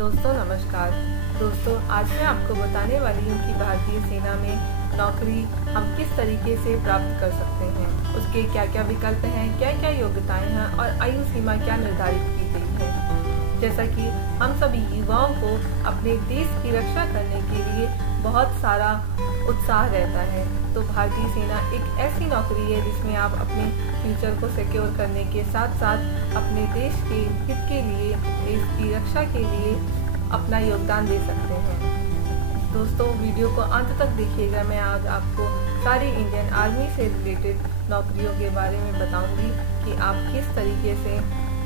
दोस्तों नमस्कार। दोस्तों आज मैं आपको बताने वाली हूँ कि भारतीय सेना में नौकरी हम किस तरीके से प्राप्त कर सकते हैं, उसके क्या क्या विकल्प हैं, क्या क्या योग्यताएं हैं और आयु सीमा क्या निर्धारित की गई है। जैसा कि हम सभी युवाओं को अपने देश की रक्षा करने के लिए बहुत सारा उत्साह रहता है, तो भारतीय सेना एक ऐसी नौकरी है जिसमें आप अपने फ्यूचर को सिक्योर करने के साथ साथ अपने देश के हित के लिए, देश की रक्षा के लिए अपना योगदान दे सकते हैं। दोस्तों वीडियो को अंत तक देखिएगा। मैं आज आपको सारी इंडियन आर्मी से रिलेटेड नौकरियों के बारे में बताऊंगी कि आप किस तरीके से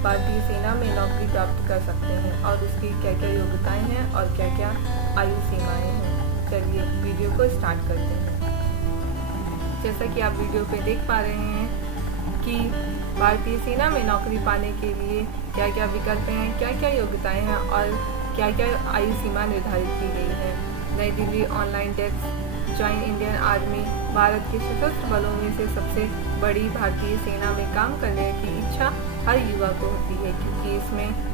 भारतीय सेना में नौकरी प्राप्त कर सकते हैं और उसकी क्या क्या योग्यताएं हैं और क्या क्या आयु सीमाएं हैं। चलिए वीडियो को स्टार्ट करते हैं। जैसा कि आप वीडियो पे देख पा रहे हैं कि भारतीय सेना में नौकरी पाने के लिए क्या क्या विकल्प हैं, क्या क्या योग्यताएं हैं और क्या क्या आयु सीमा निर्धारित की गई है। New Delhi online test join Indian army Bharat के सशस्त्र बलों में से सबसे बड़ी भारतीय सेना में काम करने की इच्छा हर युवा को होती है, क्योंकि इसमें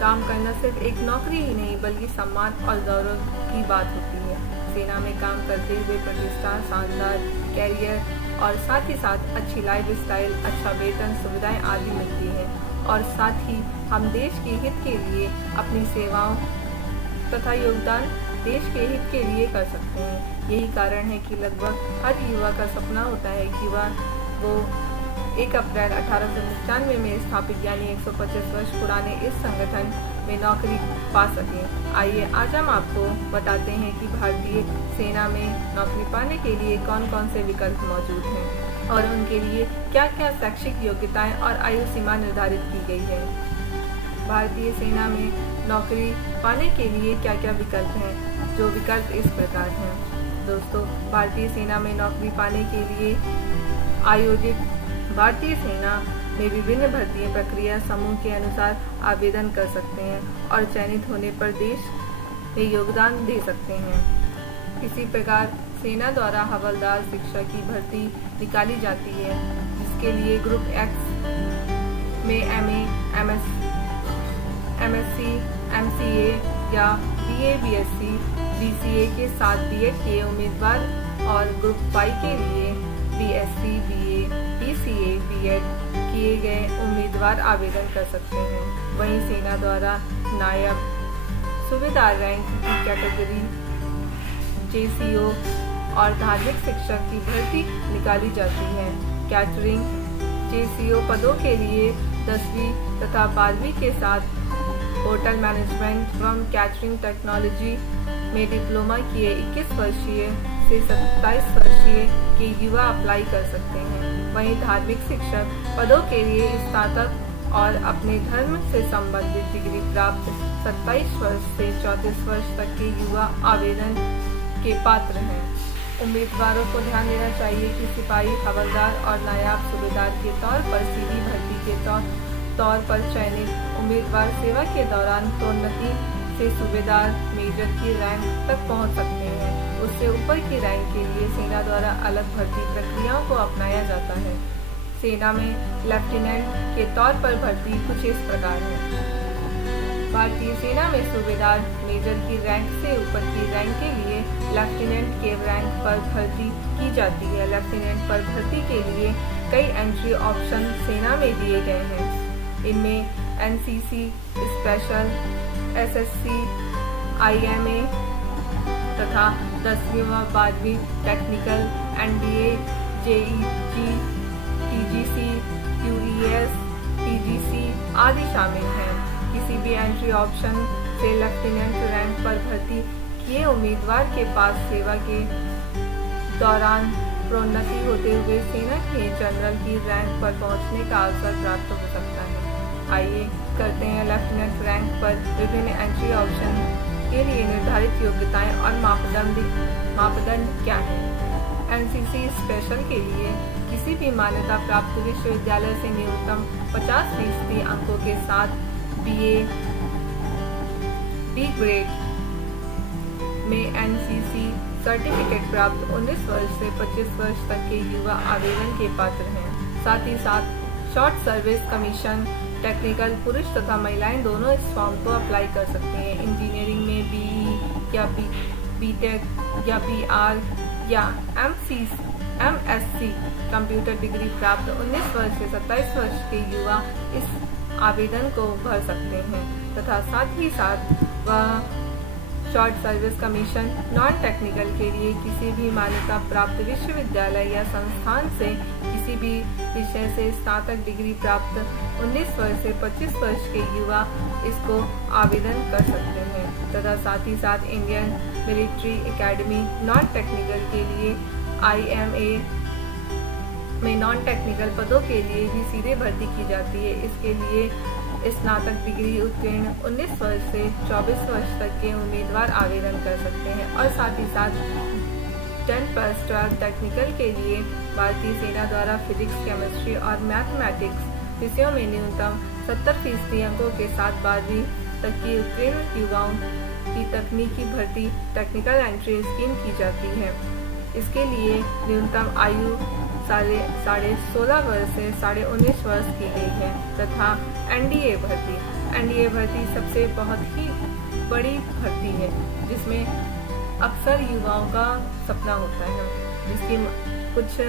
काम करना सिर्फ एक नौकरी ही नहीं बल्कि सम्मान और गौरव की बात होती है। सेना में काम करते हुए प्रतिष्ठा, शानदार कैरियर और साथ ही साथ अच्छी लाइफ स्टाइल, अच्छा वेतन, सुविधाएं आदि मिलती है और साथ ही हम देश के हित के लिए अपनी सेवाओं तथा योगदान देश के हित के लिए कर सकते हैं। यही कारण है कि लगभग हर युवा का सपना होता है कि वो 1 अप्रैल 1895 में स्थापित यानी 125 वर्ष पुराने इस संगठन में नौकरी पा सकें। आइए आज हम आपको बताते हैं कि भारतीय सेना में नौकरी पाने के लिए कौन कौन से विकल्प मौजूद हैं और उनके लिए क्या क्या शैक्षिक योग्यताएं और आयु सीमा निर्धारित की गई है। भारतीय सेना में नौकरी पाने के लिए क्या क्या विकल्प हैं, जो विकल्प इस प्रकार हैं। दोस्तों भारतीय सेना में नौकरी पाने के लिए आयोजित भारतीय सेना में विभिन्न भर्ती प्रक्रिया समूह के अनुसार आवेदन कर सकते हैं और चयनित होने पर देश में योगदान दे सकते हैं। इसी प्रकार सेना द्वारा हवलदार शिक्षा की भर्ती निकाली जाती है, जिसके लिए ग्रुप एक्स में MA, MSc, MCA या BA, BSc, BCA के साथ B.Ed किए उम्मीदवार और ग्रुप Y के लिए BSc, BA, BCA, B.Ed किए गए उम्मीदवार आवेदन कर सकते हैं। वहीं सेना द्वारा नायब सूबेदार रैंक की कैटेगरी JCO और धार्मिक शिक्षक की भर्ती निकाली जाती है। कैटरिंग JCO पदों के लिए 10वीं तथा 12वीं के साथ hotel management from catering technology में डिप्लोमा किए 21 वर्षीय से 27 वर्षीय के युवा अप्लाई कर सकते हैं। वहीं धार्मिक शिक्षक पदों के लिए स्नातक और अपने धर्म से संबंधित डिग्री प्राप्त 27 वर्ष से 34 वर्ष तक के युवा आवेदन के पात्र हैं। उम्मीदवारों को ध्यान देना चाहिए कि सिपाही, हवलदार और नायब सूबेदार के तौर पर सीधी भर्ती के तौर पर चयनित उम्मीदवार सेवा के दौरान प्रोन्नति से सूबेदार, मेजर की रैंक तक पहुंच सकते हैं। उससे ऊपर की रैंक के लिए सेना द्वारा अलग भर्ती प्रक्रियाओं को अपनाया जाता है। सेना में लेफ्टिनेंट के तौर पर भर्ती कुछ इस प्रकार है। भारतीय सेना में सूबेदार, मेजर की रैंक से ऊपर की रैंक के लिए लेफ्टिनेंट के रैंक पर भर्ती की जाती है। लेफ्टिनेंट पर भर्ती के लिए कई एंट्री ऑप्शन सेना में दिए गए हैं। इनमें NCC स्पेशल, SSC, IMA तथा 10वीं व 12वीं technical, NDA, JEG, TGC, QES, TGC आदि शामिल हैं। किसी भी एंट्री ऑप्शन से लेफ्टिनेंट रैंक पर भर्ती किए उम्मीदवार के पास सेवा के दौरान प्रोन्नति होते हुए सेना के जनरल की रैंक पर पहुंचने का अवसर प्राप्त हो सकता है। आइए करते हैं लेफ्टिनेंट रैंक पर विभिन्न एंट्री ऑप्शन के लिए निर्धारित योग्यताएं और मापदंड क्या है। NCC स्पेशल के लिए किसी भी मान्यता प्राप्त विश्वविद्यालय से न्यूनतम 50% अंकों के साथ BA B ग्रेड में NCC सर्टिफिकेट प्राप्त 19 वर्ष से 25 वर्ष तक के युवा आवेदन के पात्र हैं। साथ ही साथ शॉर्ट सर्विस कमीशन टेक्निकल पुरुष तथा महिलाएं दोनों इस फॉर्म को अप्लाई कर सकते हैं। इंजीनियरिंग में BE या BTech या BR या MSc कंप्यूटर डिग्री प्राप्त 19 वर्ष से 27 वर्ष के युवा इस आवेदन को भर सकते हैं तथा साथ ही साथ वह short service commission non technical के लिए किसी भी मान्यता प्राप्त विश्वविद्यालय या संस्थान से किसी भी विषय से स्नातक डिग्री प्राप्त 19 वर्ष से 25 वर्ष के युवा इसको आवेदन कर सकते हैं तथा साथ ही साथ Indian military academy non technical के लिए IMA में नॉन टेक्निकल पदों के लिए भी सीधे भर्ती की जाती है। इसके लिए स्नातक डिग्री उत्तीर्ण 19 वर्ष से 24 वर्ष तक के उम्मीदवार आवेदन कर सकते हैं और साथ ही साथ 10+12 टेक्निकल के लिए भारतीय सेना द्वारा फिजिक्स, केमिस्ट्री और मैथमेटिक्स विषयों में न्यूनतम 70% अंकों के साथ 12वीं तक की उत्तीर्ण युवाओं की तकनीकी भर्ती टेक्निकल एंट्री स्कीम की जाती है। इसके लिए न्यूनतम आयु 16.5 वर्ष से 19.5 वर्ष की गई है तथा NDA भर्ती सबसे बहुत ही बड़ी भर्ती है जिसमें अक्सर युवाओं का सपना होता है, जिसकी कुछ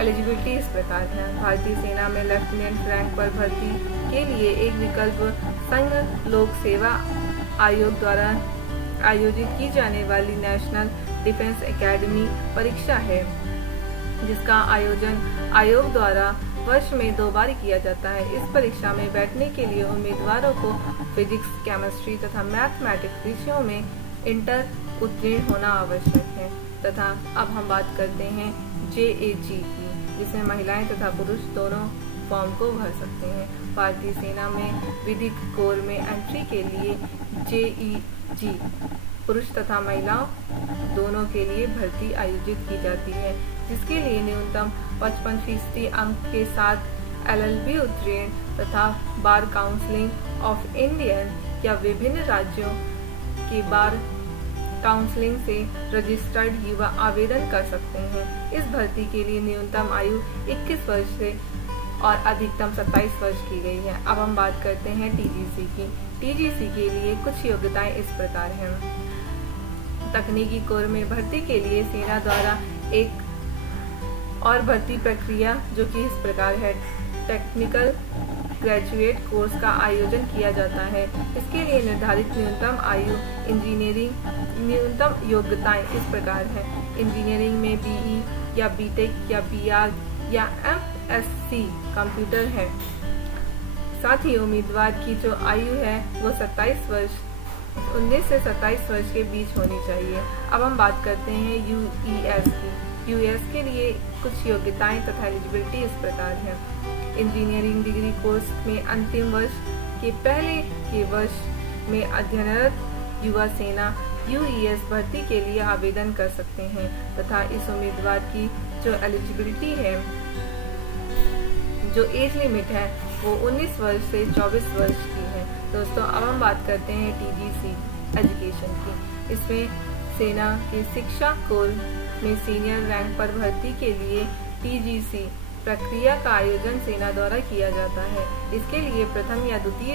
एलिजिबिलिटी इस प्रकार है। भारतीय सेना में लेफ्टिनेंट रैंक पर भर्ती के लिए एक विकल्प संघ लोक सेवा आयोग द्वारा आयोजित की जाने वाली नेशनल डिफेंस एकेडमी परीक्षा है, जिसका आयोजन आयोग द्वारा वर्ष में 2 बार किया जाता है। इस परीक्षा में बैठने के लिए उम्मीदवारों को फिजिक्स, केमिस्ट्री तथा मैथमेटिक्स विषयों में इंटर उत्तीर्ण होना आवश्यक है तथा अब हम बात करते हैं JAG की, जिसमें महिलाएं तथा पुरुष दोनों फॉर्म को भर सकते हैं। भारतीय सेना में विधिक कोर में एंट्री के लिए JEG पुरुष तथा महिलाओं दोनों के लिए भर्ती आयोजित की जाती है, जिसके लिए न्यूनतम 55% अंक के साथ LLB उत्तीर्ण तथा बार काउंसिलिंग ऑफ इंडियन या विभिन्न राज्यों की बार काउंसिलिंग से रजिस्टर्ड युवा आवेदन कर सकते हैं। इस भर्ती के लिए न्यूनतम आयु 21 वर्ष से और अधिकतम 27 वर्ष की गई है। अब हम बात करते हैं TGC की। TGC के लिए कुछ योग्यताएं इस प्रकार हैं। तकनीकी कोर में भर्ती के लिए सेना द्वारा एक और भर्ती प्रक्रिया जो कि इस प्रकार है, टेक्निकल ग्रेजुएट कोर्स का आयोजन किया जाता है। इसके लिए निर्धारित न्यूनतम आयु न्यूनतम योग्यताएं इस प्रकार है। इंजीनियरिंग में BE या BTech या BR या MSc कंप्यूटर है। साथ ही उम्मीदवार की जो आयु है वो 19 से 27 वर्ष के बीच होनी चाहिए। अब हम बात करते हैं UES की। US के लिए कुछ योग्यताएं तथा एलिजिबिलिटी इस प्रकार है। इंजीनियरिंग डिग्री कोर्स में अंतिम वर्ष के पहले के वर्ष में अध्ययनरत युवा सेना UES भर्ती के लिए आवेदन कर सकते हैं तथा इस उम्मीदवार की जो एलिजिबिलिटी है, जो एज लिमिट है वो 19 वर्ष से 24 वर्ष की है। दोस्तों अब हम बात करते हैं TGC एजुकेशन की। इसमें सेना की शिक्षा कोर में सीनियर रैंक पर भर्ती के लिए TGC प्रक्रिया का आयोजन सेना द्वारा किया जाता है। इसके लिए प्रथम या द्वितीय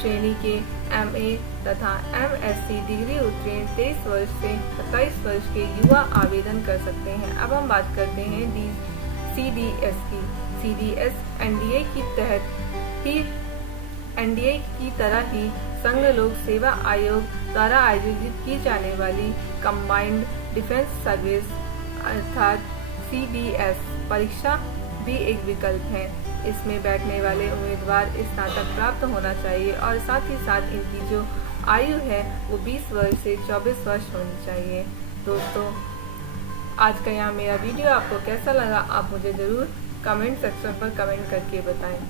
श्रेणी के MA तथा MSc डिग्री उत्तीर्ण 23 वर्ष से 27 वर्ष के युवा आवेदन कर सकते हैं। अब हम बात करते हैं CDS की। CDS NDA की तरह ही संघ लोक सेवा आयोग द्वारा आयोजित की जाने वाली कंबाइंड डिफेंस सर्विस अर्थात CDS परीक्षा भी एक विकल्प है। इसमें बैठने वाले उम्मीदवार स्नातक प्राप्त होना चाहिए और साथ ही साथ इनकी जो आयु है वो 20 वर्ष से 24 वर्ष होनी चाहिए। दोस्तों आज का यहाँ मेरा वीडियो आपको कैसा लगा आप मुझे ज़रूर कमेंट सेक्शन पर कमेंट करके बताएं।